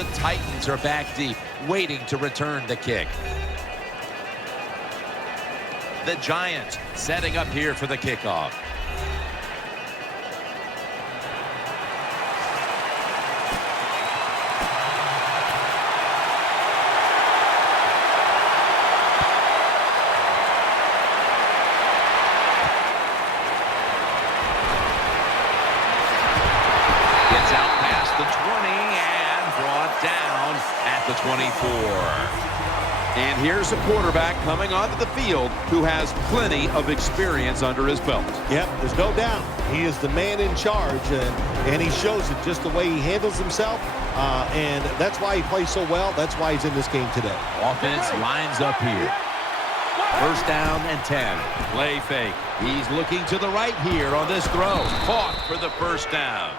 The Titans are back deep, waiting to return the kick. The Giants setting up here for the kickoff. Gets out past the 20 and brought down at the 24. And here's a quarterback coming onto the field who has plenty of experience under his belt. Yep, there's no doubt. He is the man in charge, and he shows it just the way he handles himself, and that's why he plays so well. That's why he's in this game today. Offense lines up here. First down and 10. Play fake. He's looking to the right here on this throw. Caught for the first down.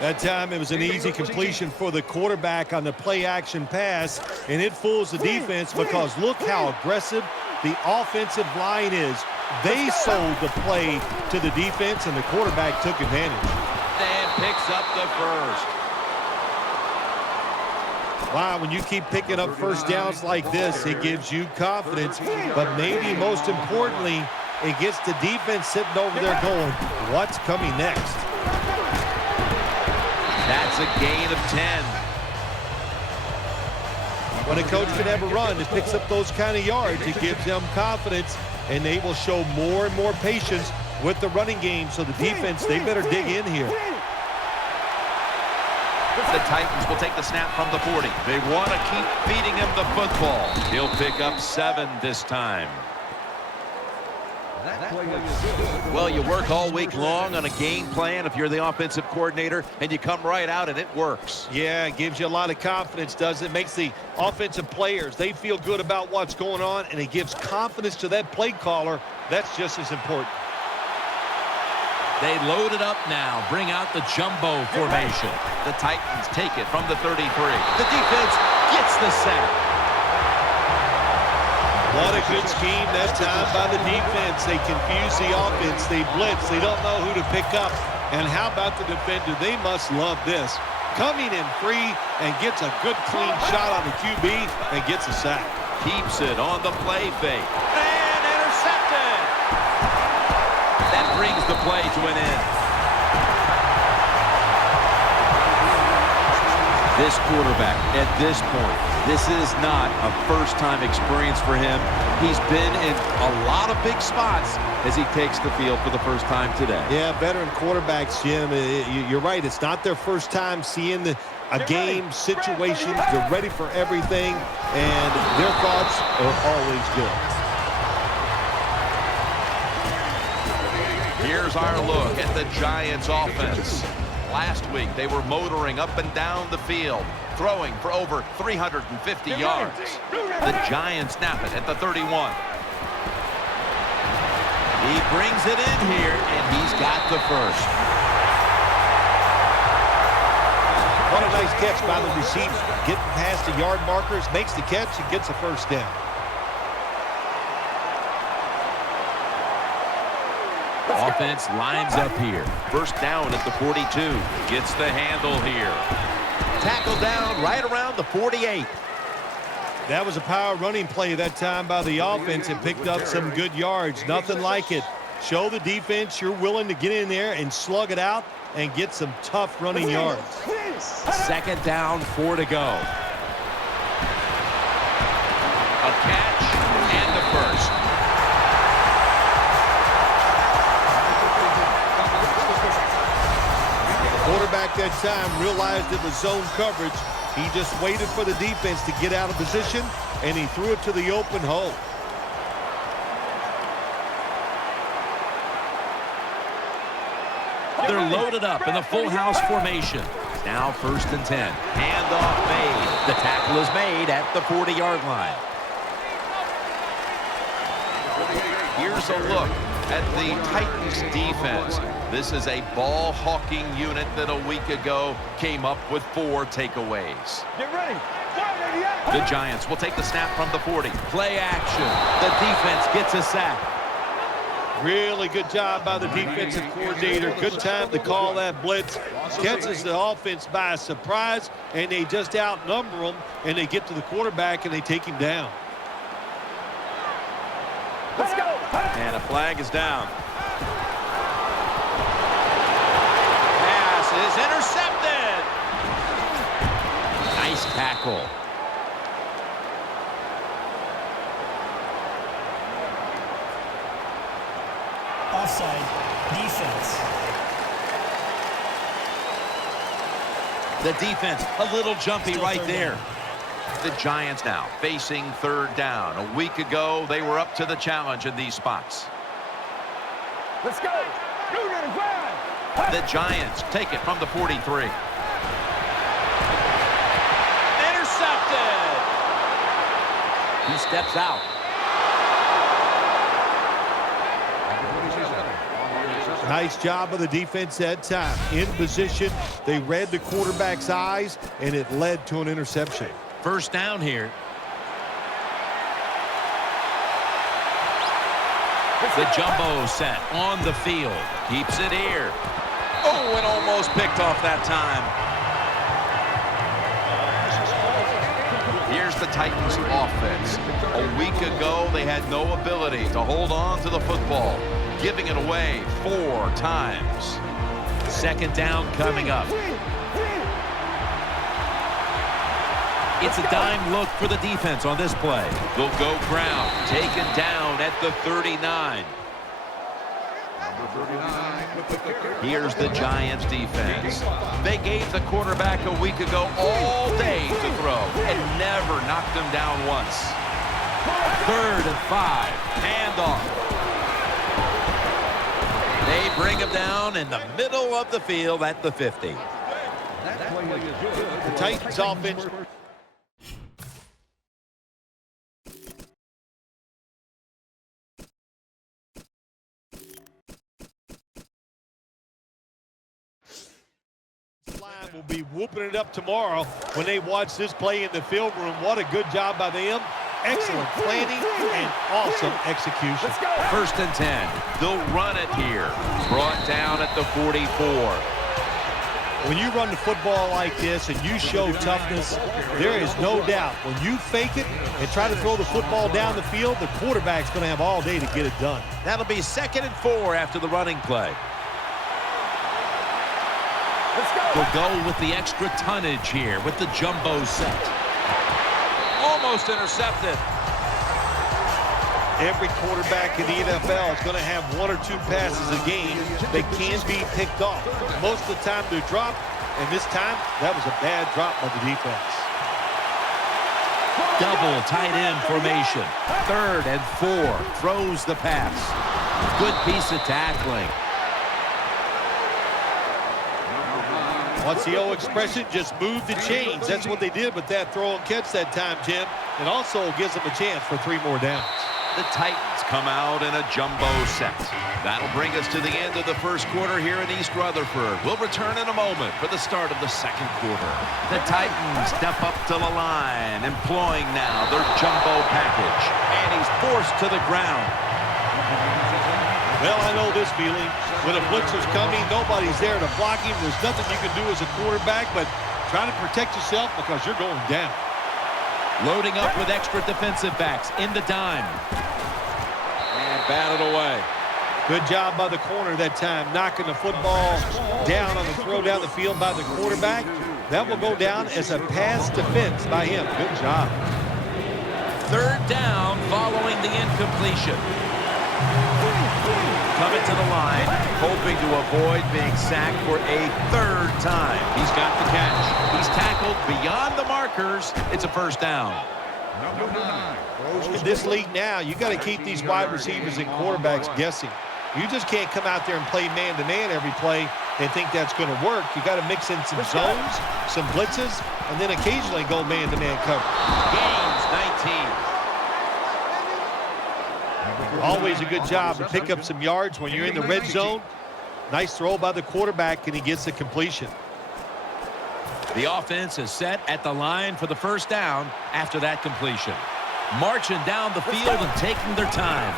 That time it was an easy completion for the quarterback on the play-action pass, and it fools the defense because look how aggressive the offensive line is. They sold the play to the defense, and the quarterback took advantage. And picks up the first. Wow, when you keep picking up first downs like this, it gives you confidence, but maybe most importantly, it gets the defense sitting over there going, what's coming next? That's a gain of 10. When a coach can have a run that picks up those kind of yards, it gives them confidence, and they will show more and more patience with the running game. So the defense, they better dig in here. The Titans will take the snap from the 40. They want to keep feeding him the football. He'll pick up 7 this time. Well, you work all week long on a game plan if you're the offensive coordinator, and you come right out and it works. Yeah, it gives you a lot of confidence, doesn't it? Makes the offensive players, they feel good about what's going on, and it gives confidence to that play caller. That's just as important. They load it up now, bring out the jumbo formation. The Titans take it from the 33. The defense gets the sack. What a good scheme that time by the defense. They confuse the offense. They blitz. They don't know who to pick up. And how about the defender? They must love this. Coming in free and gets a good clean shot on the QB and gets a sack. Keeps it on the play fake. And intercepted. That brings the play to an end. This quarterback, at this point, this is not a first-time experience for him. He's been in a lot of big spots as he takes the field for the first time today. Yeah, veteran quarterbacks, Jim, you're right. It's not their first time seeing a game situation. They're ready for everything, and their thoughts are always good. Here's our look at the Giants offense. Last week, they were motoring up and down the field, throwing for over 350 yards. The Giants snap it at the 31. He brings it in here, and he's got the first. What a nice catch by the receiver. Getting past the yard markers, makes the catch, and gets a first down. Offense lines up here. First down at the 42. Gets the handle here. Tackle down right around the 48. That was a power running play that time by the offense and picked up some good yards. Nothing like it. Show the defense you're willing to get in there and slug it out and get some tough running yards. Second down, 4 to go. A catch and the first. Quarterback that time realized it was zone coverage. He just waited for the defense to get out of position, and he threw it to the open hole. They're loaded up in the full house formation. Now first and 10. Handoff made. The tackle is made at the 40-yard line. Here's a look at the Titans defense. This is a ball-hawking unit that a week ago came up with 4 takeaways. Get ready. The Giants will take the snap from the 40. Play action. The defense gets a sack. Really good job by the defensive coordinator. Good time to call that blitz. Catches the offense by surprise, and they just outnumber them, and they get to the quarterback, and they take him down. Let's go. And a flag is down. Pass is intercepted. Nice tackle. Offside. Defense. The defense, a little jumpy right there. The Giants now facing third down. A week ago, they were up to the challenge in these spots. Let's go. The Giants take it from the 43. Intercepted. He steps out. Nice job of the defense that time. In position, they read the quarterback's eyes, and it led to an interception. First down here. The jumbo set on the field. Keeps it here. Oh, and almost picked off that time. Here's the Titans offense. A week ago, they had no ability to hold on to the football, giving it away 4 times. Second down coming up. It's a dime look for the defense on this play. They'll go ground, taken down at the 39. Here's the Giants defense. They gave the quarterback a week ago all day to throw and never knocked him down once. 3rd and 5. Handoff. They bring him down in the middle of the field at the 50. The Titans offense. Will be whooping it up tomorrow when they watch this play in the film room. What a good job by them. Excellent planning and awesome execution. First and 10. They'll run it here. Brought down at the 44. When you run the football like this and you show toughness, there is no doubt when you fake it and try to throw the football down the field, the quarterback's going to have all day to get it done. That'll be 2nd and 4 after the running play. They'll go with the extra tonnage here with the jumbo set. Almost intercepted. Every quarterback in the NFL is going to have 1 or 2 passes a game that can be picked off. Most of the time they're dropped, and this time that was a bad drop by the defense. Double tight end formation. 3rd and 4. Throws the pass. Good piece of tackling. What's the old expression? Just move the chains. That's what they did with that throw and catch that time, Jim. It also gives them a chance for 3 more downs. The Titans come out in a jumbo set. That'll bring us to the end of the first quarter here in East Rutherford. We'll return in a moment for the start of the second quarter. The Titans step up to the line, employing now their jumbo package. And he's forced to the ground. Well, I know this feeling. When a blitzer's coming, nobody's there to block him. There's nothing you can do as a quarterback, but try to protect yourself because you're going down. Loading up with extra defensive backs in the dime. And batted away. Good job by the corner that time, knocking the football down on the throw down the field by the quarterback. That will go down as a pass defense by him. Good job. 3rd down following the incompletion. Coming to the line, hoping to avoid being sacked for a 3rd time. He's got the catch. He's tackled beyond the markers. It's a first down. In this league now, you got to keep these wide receivers and quarterbacks guessing. You just can't come out there and play man-to-man every play and think that's going to work. You got to mix in some zones, some blitzes, and then occasionally go man-to-man coverage. Gains 19. Always a good job to pick up some yards when you're in the red zone. Nice throw by the quarterback, and he gets the completion. The offense is set at the line for the first down after that completion. Marching down the field and taking their time.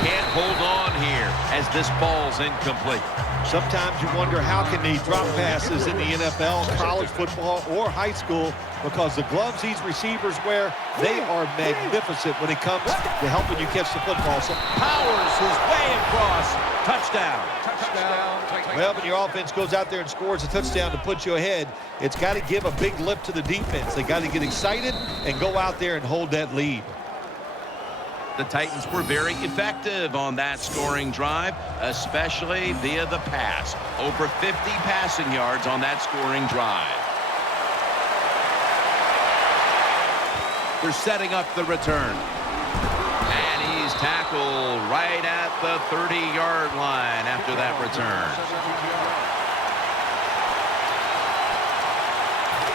Can't hold on here as this ball's incomplete. Sometimes you wonder how can they drop passes in the NFL, college football, or high school, because the gloves these receivers wear, they are magnificent when it comes to helping you catch the football. So Powers his way across. Touchdown. well, when your offense goes out there and scores a touchdown to put you ahead, it's got to give a big lift to the defense. They got to get excited and go out there and hold that lead. The Titans were very effective on that scoring drive, especially via the pass. Over 50 passing yards on that scoring drive. They're setting up the return. And he's tackled right at the 30-yard line after that return.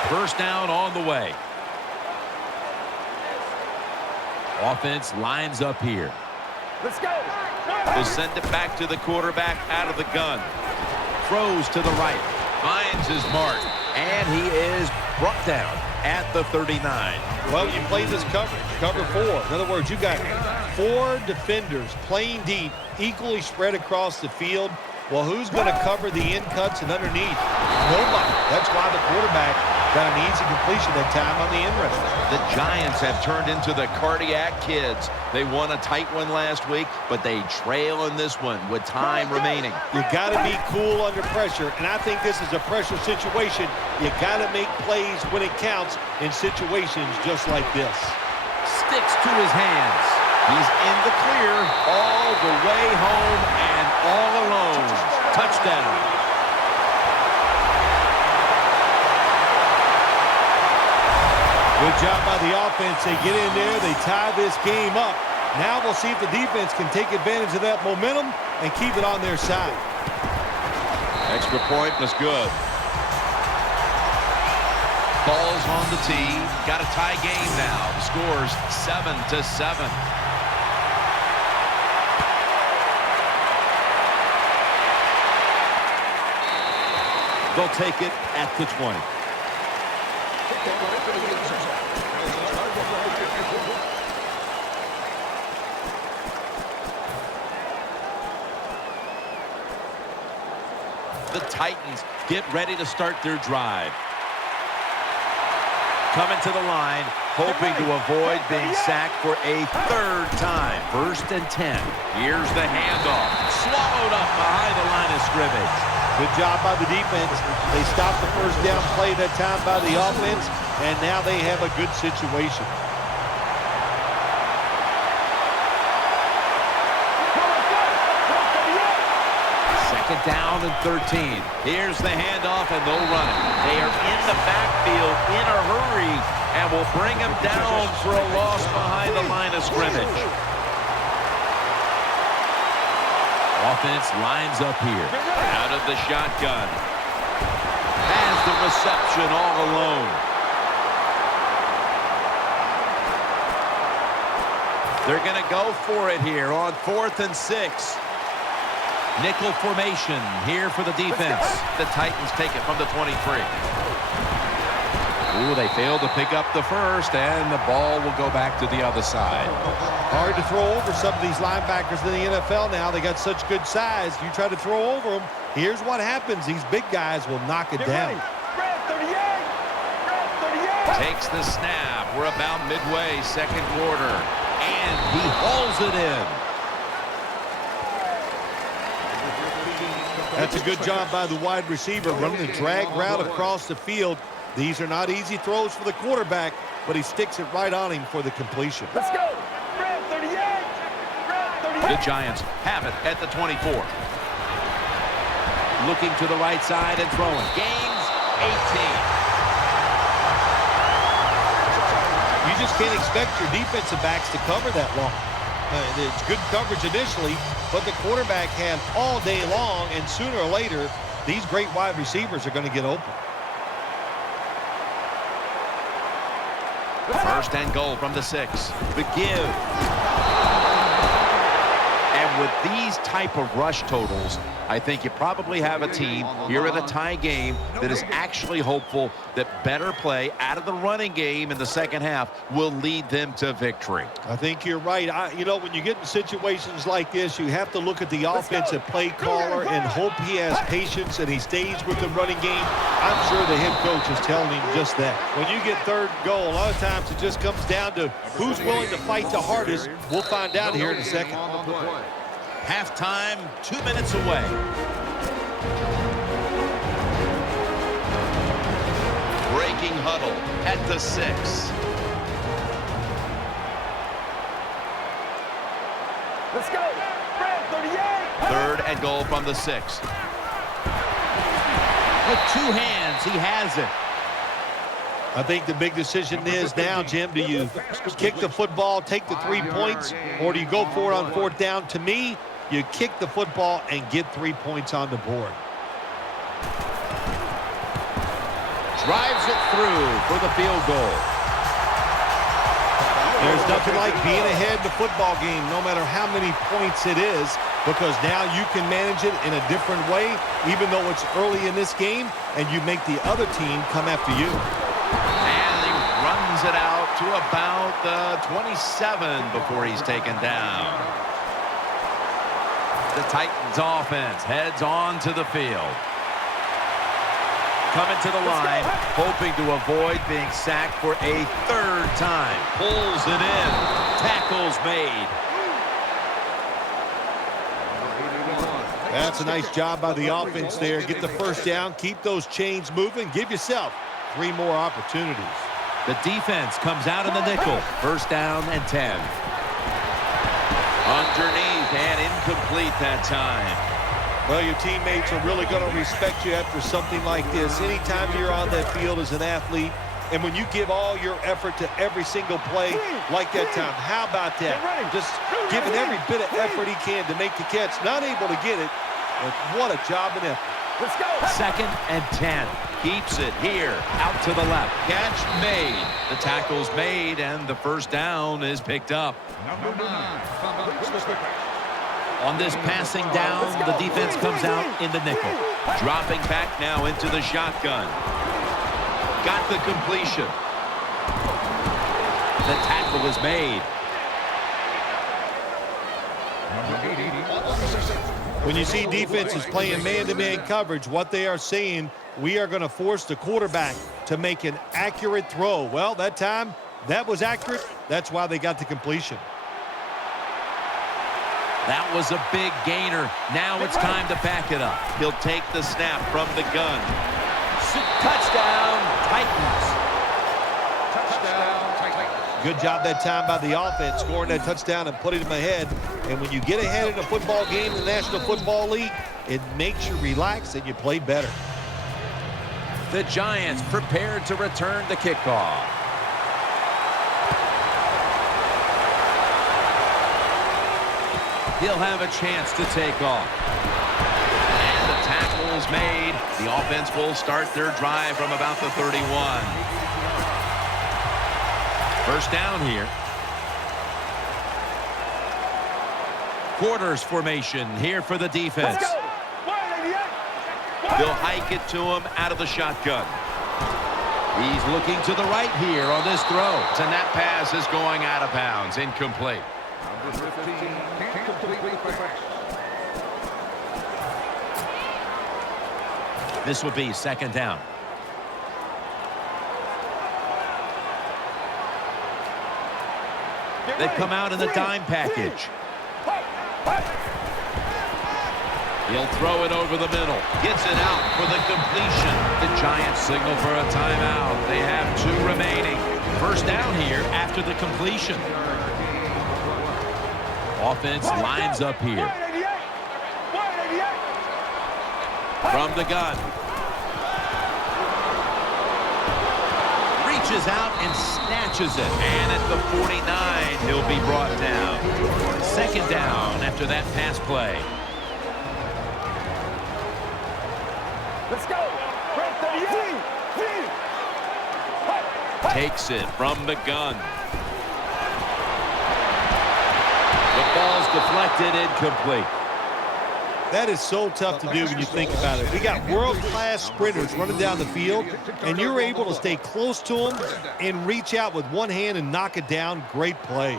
First down on the way. Offense lines up here. Let's go. They'll send it back to the quarterback out of the gun. Throws to the right. Finds his mark. And he is brought down at the 39. Well, you play this coverage, cover 4. In other words, you got 4 defenders playing deep, equally spread across the field. Well, who's going to cover the in cuts and underneath? Nobody. That's why the quarterback got an easy completion that time on the in route. The Giants have turned into the cardiac kids. They won a tight one last week, but they trail in this one with time remaining. You got to be cool under pressure, and I think this is a pressure situation. You got to make plays when it counts in situations just like this. Sticks to his hands. He's in the clear all the way home and all alone. Touchdown. Good job by the offense. They get in there. They tie this game up. Now we'll see if the defense can take advantage of that momentum and keep it on their side. Extra point was good. Ball's on the tee. Got a tie game now. The score's 7-7. They'll take it at the 20. The Titans get ready to start their drive. Coming to the line, hoping to avoid being sacked for a 3rd time. 1st and 10. Here's the handoff. Swallowed up behind the line of scrimmage. Good job by the defense. They stopped the first down play that time by the offense, and now they have a good situation. Second down and 13. Here's the handoff, and they'll run it. They are in the backfield in a hurry and will bring him down for a loss behind the line of scrimmage. Offense lines up here. Out of the shotgun. Has the reception all alone. They're going to go for it here on 4th and 6. Nickel formation here for the defense. The Titans take it from the 23. Ooh, they failed to pick up the first, and the ball will go back to the other side. Hard to throw over some of these linebackers in the NFL now. They got such good size. You try to throw over them, here's what happens. These big guys will knock it down. Takes the snap. We're about midway, 2nd quarter. And he hauls it in. That's a good job by the wide receiver, running the drag route across the field. These are not easy throws for the quarterback, but he sticks it right on him for the completion. Let's go. The Giants have it at the 24. Looking to the right side and throwing. Gains 18. You just can't expect your defensive backs to cover that long. It's good coverage initially, but the quarterback had all day long, and sooner or later, these great wide receivers are going to get open. 1st and goal from the 6. The give. And with these type of rush totals, I think you probably have a team here in a tie game that is actually hopeful that better play out of the running game in the second half will lead them to victory. I think you're right. You know, when you get in situations like this, you have to look at the offensive play caller and hope he has patience and he stays with the running game. I'm sure the head coach is telling him just that. When you get third and goal, a lot of times it just comes down to who's willing to fight the hardest. We'll find out here in a second. Halftime, 2 minutes away. Breaking huddle at the 6. Let's go. Brad, 38. Third and goal from the 6. With 2 hands, he has it. I think the big decision is now, Jim, do you kick the football, take the 3 points, or do you go for it on fourth down? To me, you kick the football and get 3 points on the board. Drives it through for the field goal. There's nothing like being ahead in the football game, no matter how many points it is, because now you can manage it in a different way, even though it's early in this game, and you make the other team come after you. And he runs it out to about the 27 before he's taken down. The Titans offense heads on to the field. Coming to the line, hoping to avoid being sacked for a third time. Pulls it in. Tackles made. That's a nice job by the offense there. Get the first down, keep those chains moving, give yourself 3 more opportunities. The defense comes out in the nickel. First down and 10. Underneath and incomplete that time. Well, your teammates are really going to respect you after something like this. Anytime you're on that field as an athlete, and when you give all your effort to every single play like that time, how about that? Just giving every bit of effort he can to make the catch. Not able to get it, but what a job and effort. Let's go. Second and 10. Keeps it here, out to the left. Catch made. The tackle's made, and the first down is picked up. On this passing down, the defense comes out in the nickel. Dropping back now into the shotgun. Got the completion. The tackle is made. When you see defenses playing man-to-man coverage, what they are saying, we are going to force the quarterback to make an accurate throw. Well, that time, that was accurate. That's why they got the completion. That was a big gainer. Now it's time to back it up. He'll take the snap from the gun. Touchdown, Titans. Good job that time by the offense, scoring that touchdown and putting them ahead. And when you get ahead in a football game in the National Football League, it makes you relax and you play better. The Giants prepared to return the kickoff. He'll have a chance to take off. And the tackle is made. The offense will start their drive from about the 31. First down here. Quarters formation here for the defense. They'll hike it to him out of the shotgun. He's looking to the right here on this throw. And that pass is going out of bounds. Incomplete. This will be second down. They come out in the dime package. He'll throw it over the middle. Gets it out for the completion. The Giants signal for a timeout. They have 2 remaining. First down here after the completion. Offense lines up here. From the gun. Reaches out and snatches it. And at the 49, he'll be brought down. Second down after that pass play. Let's go. Takes it from the gun. The Ball's deflected, incomplete. That is so tough to do when you think about it. We got world-class sprinters running down the field, and you're able to stay close to them and reach out with one hand and knock it down. Great play.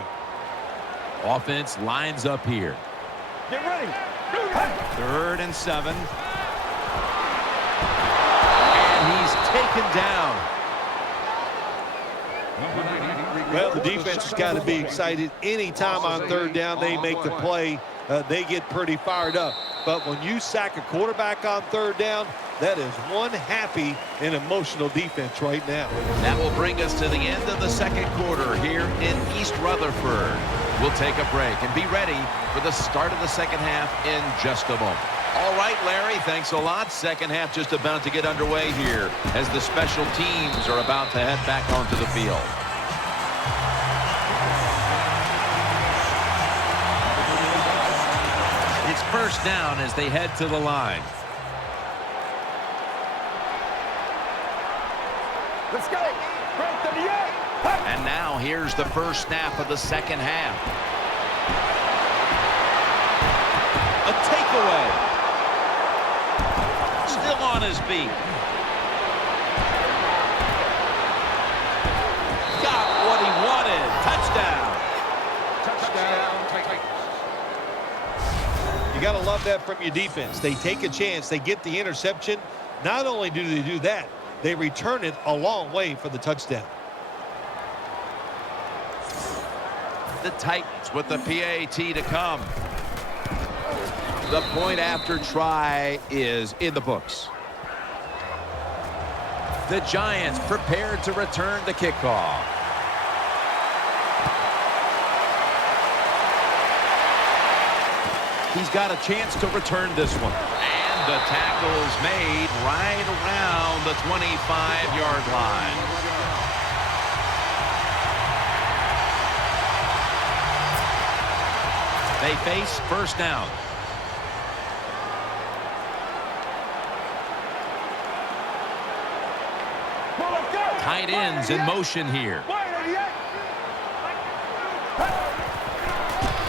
Offense lines up here. Get ready. 3rd and 7. And he's taken down. Well, the defense has got to be excited. Anytime on 3rd down they make the play, they get pretty fired up. But when you sack a quarterback on 3rd down, that is one happy and emotional defense right now. That will bring us to the end of the 2nd quarter here in East Rutherford. We'll take a break and be ready for the start of the 2nd half in just a moment. All right, Larry, thanks a lot. 2nd half just about to get underway here as the special teams are about to head back onto the field. It's 1st down as they head to the line. Let's go. Brand 38. And now here's the first snap of the 2nd half. A takeaway. Still on his feet. Got what he wanted. Touchdown. You got to love that from your defense. They take a chance. They get the interception. Not only do they do that, they return it a long way for the touchdown. The Titans with the PAT to come. The point after try is in the books. The Giants prepared to return the kickoff. He's got a chance to return this one. And the tackle's made right around the 25-yard line. They face 1st down. Tight ends in motion here.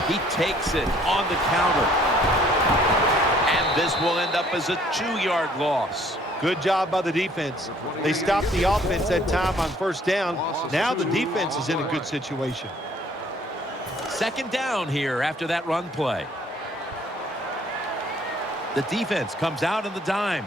He takes it on the counter. And this will end up as a 2-yard loss. Good job by the defense. They stopped the offense that time on 1st down. Now the defense is in a good situation. 2nd down here after that run play. The defense comes out in the dime.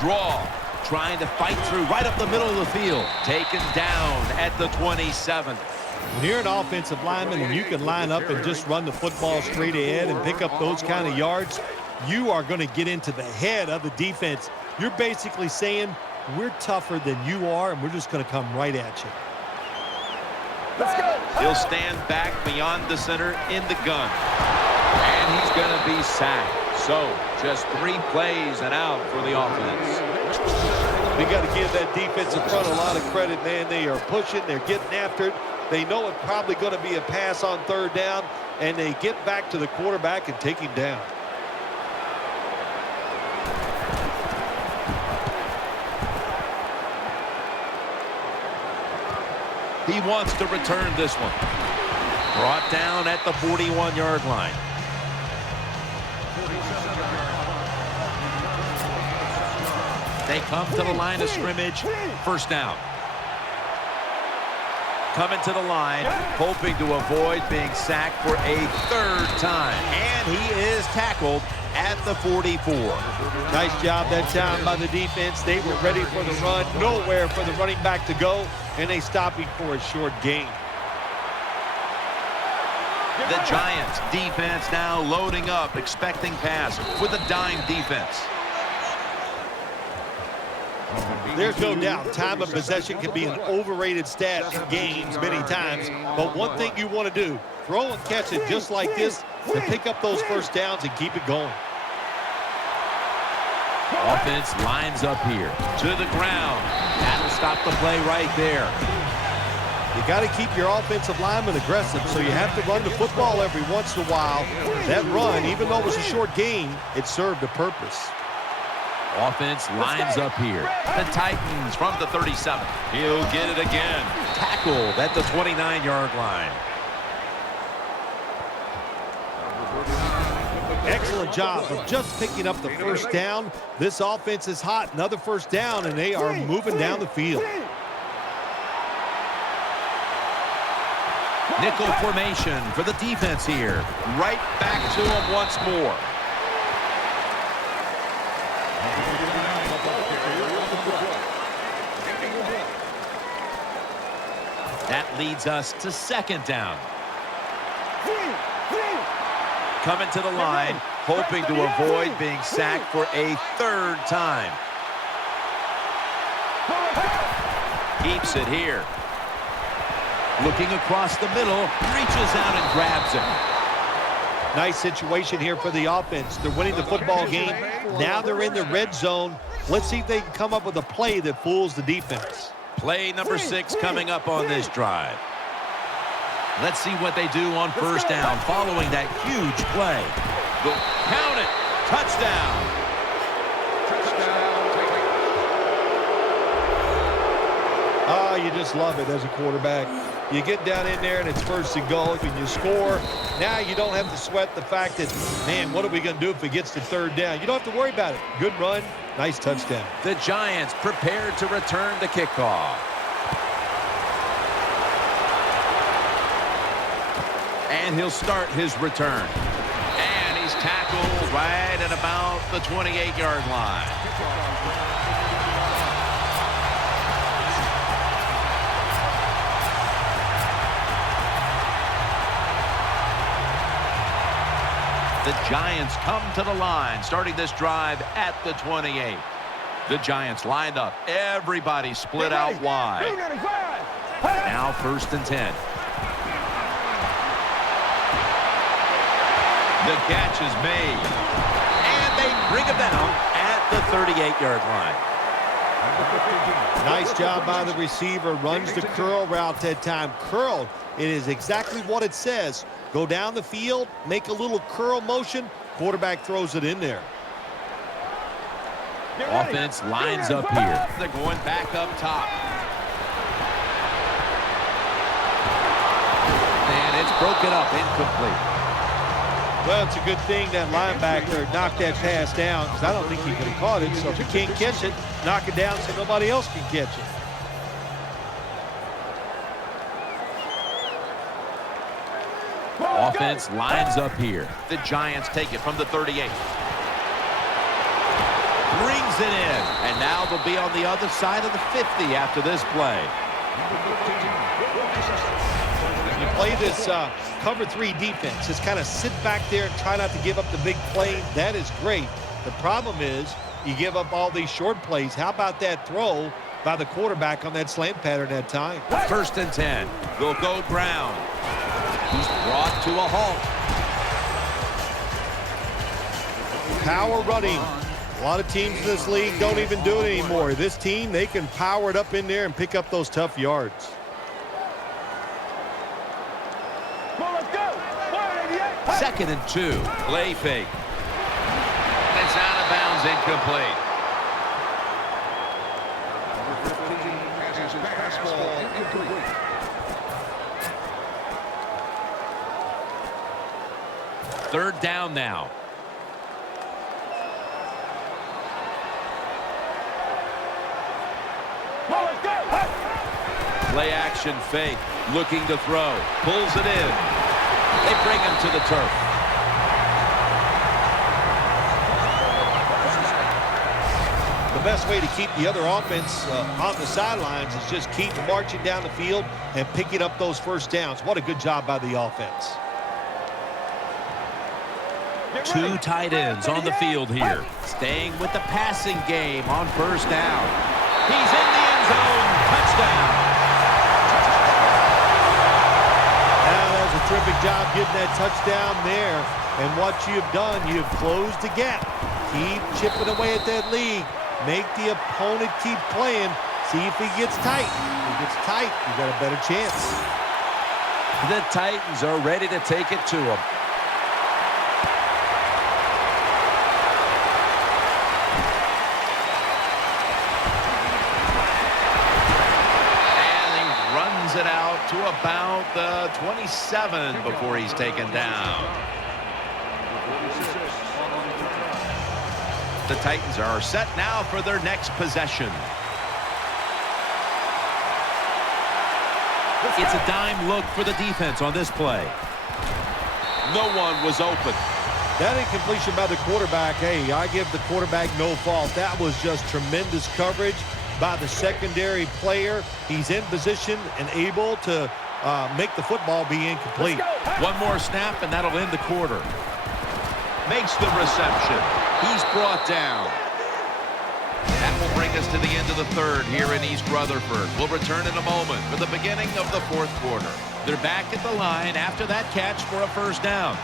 Draw. Trying to fight through right up the middle of the field. Taken down at the 27. When you're an offensive lineman and you can line up and just run the football straight ahead and pick up those kind of yards, you are going to get into the head of the defense. You're basically saying, we're tougher than you are, and we're just going to come right at you. Let's go. He'll stand back beyond the center in the gun. And he's going to be sacked. So, just 3 plays and out for the offense. We got to give that defensive front a lot of credit, man. They are pushing. They're getting after it. They know it's probably going to be a pass on 3rd down, and they get back to the quarterback and take him down. He wants to return this one. Brought down at the 41-yard line. They come to the line of scrimmage. 1st down. Coming to the line, hoping to avoid being sacked for a 3rd time. And he is tackled at the 44. Nice job that time by the defense. They were ready for the run. Nowhere for the running back to go, and they stopped him for a short gain. The Giants defense now loading up, expecting pass with a dime defense. There's no doubt time of possession can be an overrated stat in games many times, but one thing you want to do, throw and catch it just like this to pick up those 1st downs and keep it going. Offense lines up here to the ground. That'll stop the play right there. You got to keep your offensive lineman aggressive, so you have to run the football every once in a while. That run, even though it was a short gain, it served a purpose. Offense lines up here. The Titans from the 37. He'll get it again. Tackled at the 29-yard line. Excellent job of just picking up the first down. This offense is hot. Another first down, and they are moving down the field. Nickel formation for the defense here. Right back to him once more. That leads us to second down. Coming to the line, hoping to avoid being sacked for a third time. Keeps it here. Looking across the middle, reaches out and grabs him. Nice situation here for the offense. They're winning the football game. Now they're in the red zone. Let's see if they can come up with a play that fools the defense. Play number 6 coming up on this drive. Let's see what they do on first down following that huge play. Count it. Touchdown. Oh, you just love it as a quarterback. You get down in there and it's first and goal and you score. Now you don't have to sweat the fact that, man, what are we going to do if it gets to third down? You don't have to worry about it. Good run, nice touchdown. The Giants prepared to return the kickoff. And he'll start his return. And he's tackled right at about the 28-yard line. The Giants come to the line, starting this drive at the 28. The Giants lined up. Everybody split out wide. Now first and 10. The catch is made. And they bring him down at the 38-yard line. Nice job by the receiver. Runs the curl route that time. Curl, it is exactly what it says. Go down the field, make a little curl motion. Quarterback throws it in there. Offense lines up here. They're going back up top. And it's broken up, incomplete. Well, it's a good thing that linebacker knocked that pass down because I don't think he could have caught it. So if you can't catch it, knock it down so nobody else can catch it. Offense lines up here. The Giants take it from the 38. Brings it in. And now they'll be on the other side of the 50 after this play. You play this cover 3 defense. Just kind of sit back there and try not to give up the big play. That is great. The problem is you give up all these short plays. How about that throw by the quarterback on that slant pattern that time? First and 10. They'll go ground. He's brought to a halt. Power running. A lot of teams in this league don't even do it anymore. This team, they can power it up in there and pick up those tough yards. Second and 2. Play fake. It's out of bounds, incomplete. Third down now. Play action fake. Looking to throw. Pulls it in. They bring him to the turf. The best way to keep the other offense on the sidelines is just keep marching down the field and picking up those first downs. What a good job by the offense. 2 tight ends on the field here. Staying with the passing game on first down. He's in the end zone. Touchdown. Now that was a terrific job getting that touchdown there. And what you've done, you've closed the gap. Keep chipping away at that lead. Make the opponent keep playing. See if he gets tight. If he gets tight, you got a better chance. The Titans are ready to take it to him. It out to about the 27 before he's taken down. The Titans are set now for their next possession. It's a dime look for the defense on this play. No one was open. That incompletion by the quarterback, hey, I give the quarterback no fault. That was just tremendous coverage by the secondary player. He's in position and able to make the football be incomplete. One more snap, and that'll end the quarter. Makes the reception. He's brought down. That will bring us to the end of the third here in East Rutherford. We'll return in a moment for the beginning of the fourth quarter. They're back at the line after that catch for a first down.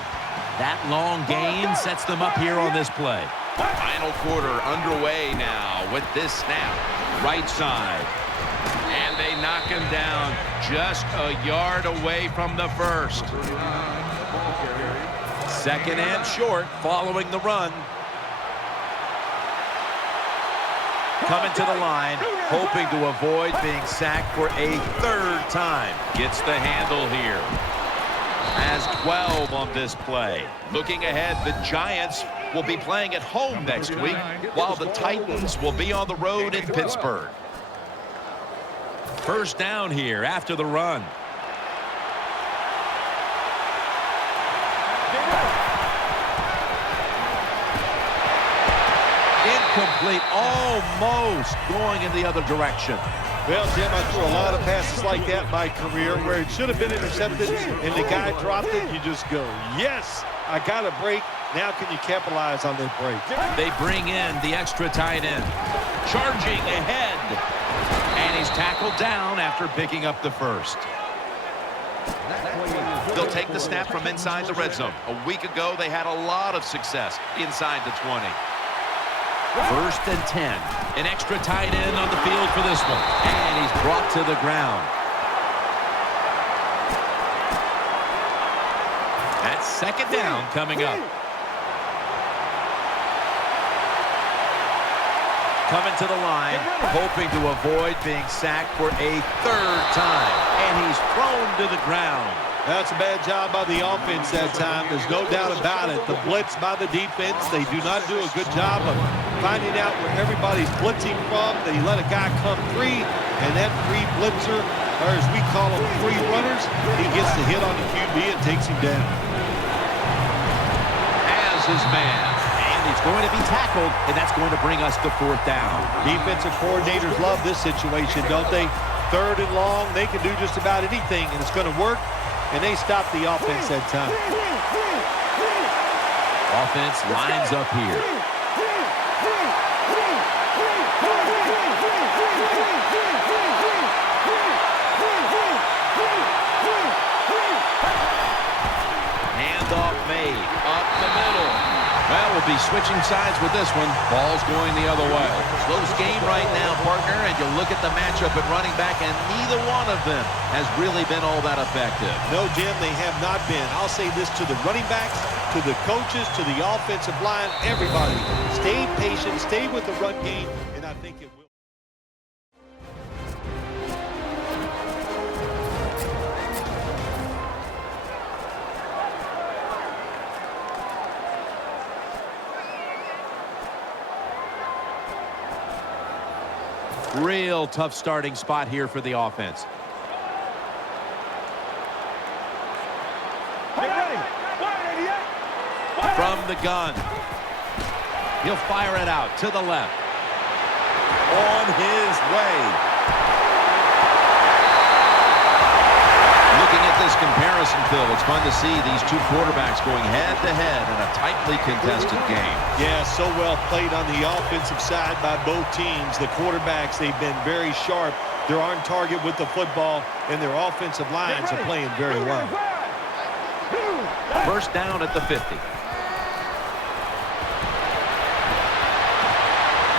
That long gain sets them up here on this play. Final quarter underway now with this snap. Right side. And they knock him down just a yard away from the first. Second and short following the run. Coming to the line, hoping to avoid being sacked for a third time. Gets the handle here. Has 12 on this play. Looking ahead, the Giants will be playing at home next week, while the Titans will be on the road in Pittsburgh. First down here after the run. Incomplete, almost going in the other direction. Well, Jim, I threw a lot of passes like that in my career where it should have been intercepted and the guy dropped it. You just go, yes, I got a break. Now can you capitalize on that break? They bring in the extra tight end. Charging ahead. And he's tackled down after picking up the first. They'll take the snap from inside the red zone. A week ago, they had a lot of success inside the 20. First and 10. An extra tight end on the field for this one. And he's brought to the ground. That's second down coming up. Coming to the line, hoping to avoid being sacked for a third time. And he's thrown to the ground. That's a bad job by the offense that time. There's no doubt about it. The blitz by the defense, they do not do a good job of finding out where everybody's blitzing from. They let a guy come free, and that free blitzer, or as we call them, free runners, he gets the hit on the QB and takes him down. As his man. And he's going to be tackled, and that's going to bring us to fourth down. Defensive coordinators love this situation, don't they? Third and long, they can do just about anything, and it's going to work. And they stop the offense that time. Offense lines up here. Handoff made up the middle. Well, we'll be switching sides with this one. Ball's going the other way. Close game right now, partner, and you look at the matchup at running back, and neither one of them has really been all that effective. No, Jim, they have not been. I'll say this to the running backs, to the coaches, to the offensive line, everybody. Stay patient, stay with the run game, and I think it will. Real tough starting spot here for the offense. From the gun. He'll fire it out to the left. On his way. Looking at this comparison, Phil, it's fun to see these two quarterbacks going head-to-head in a tightly contested game. Yeah, so well played on the offensive side by both teams. The quarterbacks, they've been very sharp. They're on target with the football, and their offensive lines are playing very well. First down at the 50.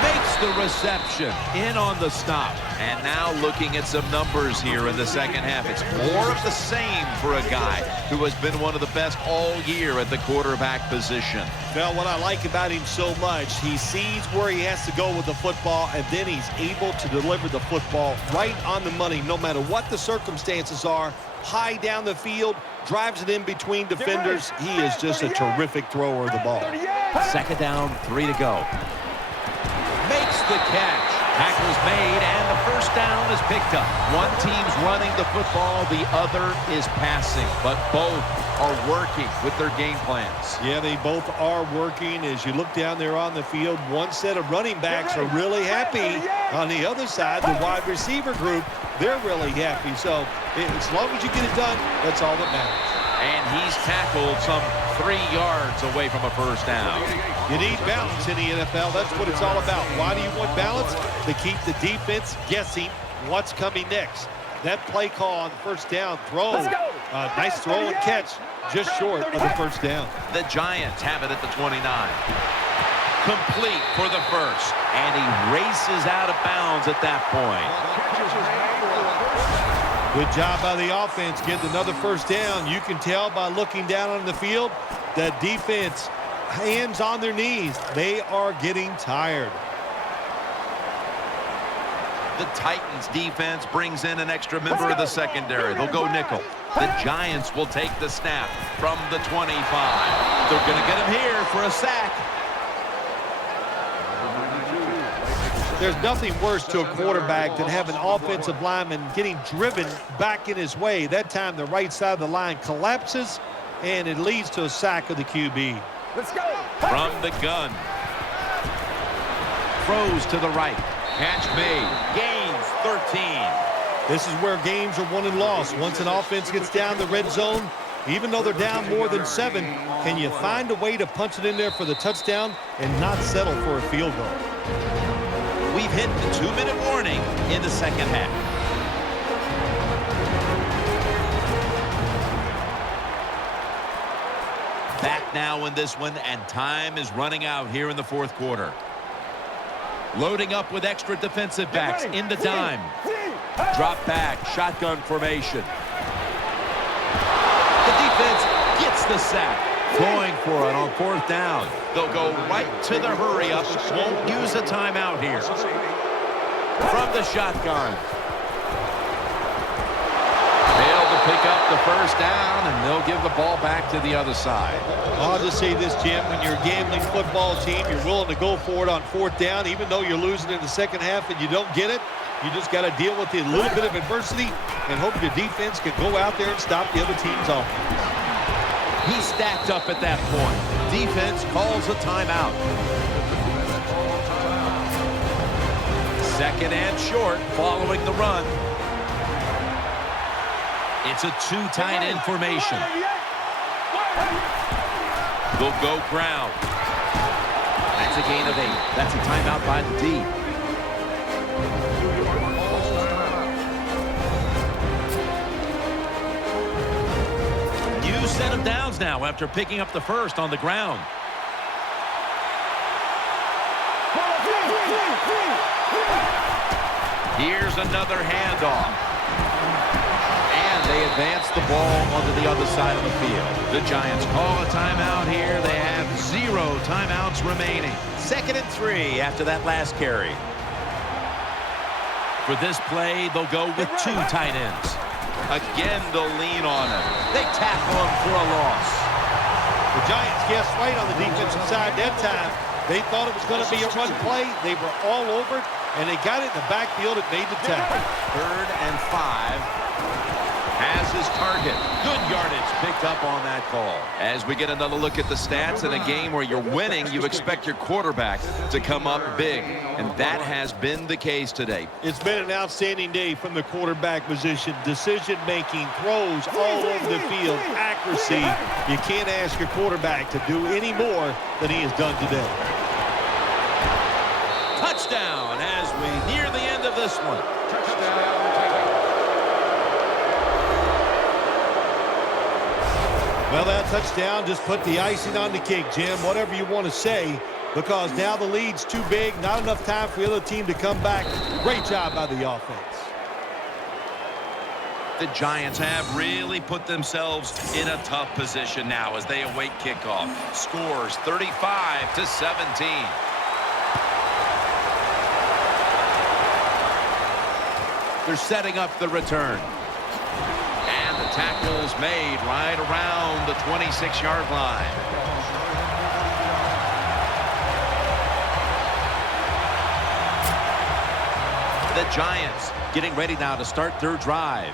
Makes the reception. In on the stop. And now looking at some numbers here in the second half. It's more of the same for a guy who has been one of the best all year at the quarterback position. Well, what I like about him so much, he sees where he has to go with the football, and then he's able to deliver the football right on the money, no matter what the circumstances are. High down the field, drives it in between defenders. He is just a terrific thrower of the ball. Second down, 3 to go. the catch. Tackle's made, and the first down is picked up. One team's running the football, the other is passing, but both are working with their game plans. Yeah, they both are working. As you look down there on the field, one set of running backs are really happy. On the other side, the wide receiver group, they're really happy. So as long as you get it done, that's all that matters. And he's tackled some 3 yards away from a first down. You need balance in the NFL. That's what it's all about. Why do you want balance? To keep the defense guessing what's coming next. That play call on first down throw. Nice throw and catch. Just short of the first down. The Giants have it at the 29. Complete for the first. And he races out of bounds at that point. Good job by the offense getting another first down. You can tell by looking down on the field that defense, hands on their knees. They are getting tired. The Titans defense brings in an extra member of the secondary. They'll go nickel. The Giants will take the snap from the 25. They're going to get him here for a sack. There's nothing worse to a quarterback than having an offensive lineman getting driven back in his way. That time the right side of the line collapses, and it leads to a sack of the QB. Let's go. From the gun. Throws to the right. Catch made. Gains 13. This is where games are won and lost. Once an offense gets down the red zone, even though they're down more than 7, can you find a way to punch it in there for the touchdown and not settle for a field goal? We've hit the 2-minute warning in the second half. Back now in this one, and time is running out here in the fourth quarter. Loading up with extra defensive backs in the dime. Drop back, shotgun formation. The defense gets the sack. Going for it on fourth down. They'll go right to the hurry-up. Won't use a timeout here. From the shotgun. Failed to pick up the first down, and they'll give the ball back to the other side. I'll just say this, Jim. When you're a gambling football team, you're willing to go for it on fourth down, even though you're losing in the second half and you don't get it. You just got to deal with a little bit of adversity and hope your defense can go out there and stop the other team's offense. He's stacked up at that point. Defense calls a timeout. Second and short following the run. It's a 2 tight end formation. They'll go ground. That's a gain of 8. That's a timeout by the D. New set of downs now after picking up the first on the ground. Here's another handoff. And they advance the ball onto the other side of the field. The Giants call a timeout here. They have 0 timeouts remaining. 2nd and 3 after that last carry. For this play, they'll go with 2 tight ends. Again, they'll lean on him. They tackle him for a loss. The Giants guessed right on the defensive side that time. They thought it was going to be a run play. They were all over it, and they got it in the backfield and made the tackle. 3rd and 5. Has his target. Good yardage picked up on that call. As we get another look at the stats, in a game where you're winning, you expect your quarterback to come up big. And that has been the case today. It's been an outstanding day from the quarterback position. Decision-making, throws all over the field, accuracy. You can't ask your quarterback to do any more than he has done today. Touchdown as we near the end of this one. Well, that touchdown just put the icing on the cake, Jim, whatever you want to say, because now the lead's too big, not enough time for the other team to come back. Great job by the offense. The Giants have really put themselves in a tough position now as they await kickoff. Scores 35-17. They're setting up the return. And the tackle's made right around the 26-yard line. The Giants getting ready now to start their drive.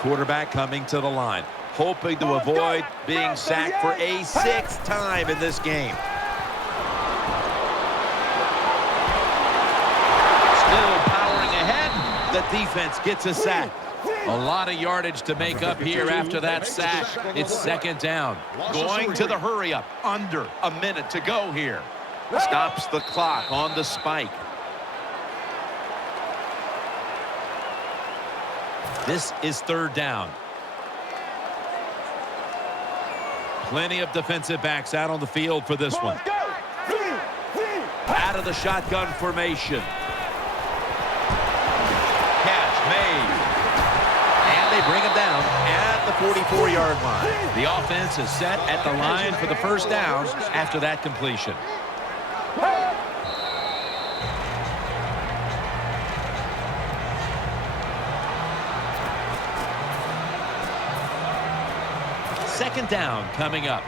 Quarterback coming to the line, hoping to avoid being sacked for a 6th time in this game. Still powering ahead. The defense gets a sack. A lot of yardage to make up here after that sack. It's 2nd down. Going to the hurry-up. Under a minute to go here. Stops the clock on the spike. This is 3rd down. Plenty of defensive backs out on the field for this one. Out of the shotgun formation. Catch made. And they bring him down at the 44-yard line. The offense is set at the line for the 1st down after that completion. Second down coming up.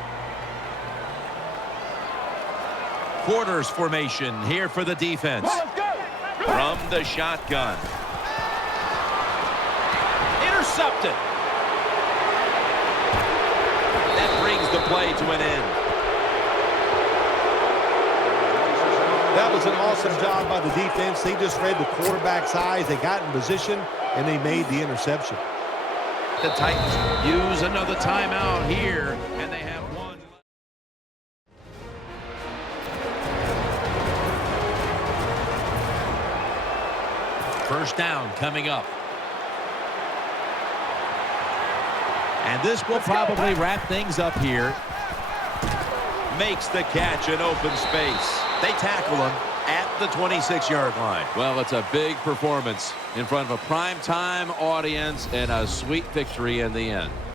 Quarters formation here for the defense. From the shotgun. Intercepted. That brings the play to an end. That was an awesome job by the defense. They just read the quarterback's eyes. They got in position, and they made the interception. The Titans use another timeout here, and they have one. First down coming up. And this will probably wrap things up here. Makes the catch in open space. They tackle him at the 26-yard line. Well, it's a big performance in front of a primetime audience and a sweet victory in the end.